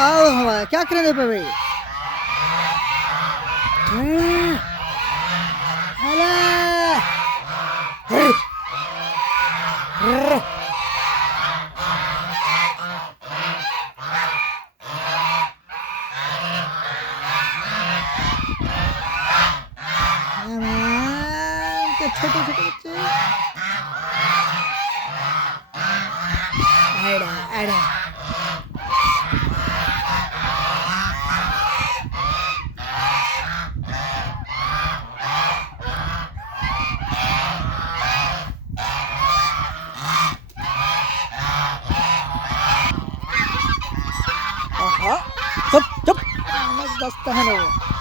आओ हवा क्या करने पे भाई छोटे छोटे बच्चे आड़ा आड़ा चुप चुप बस है ना वो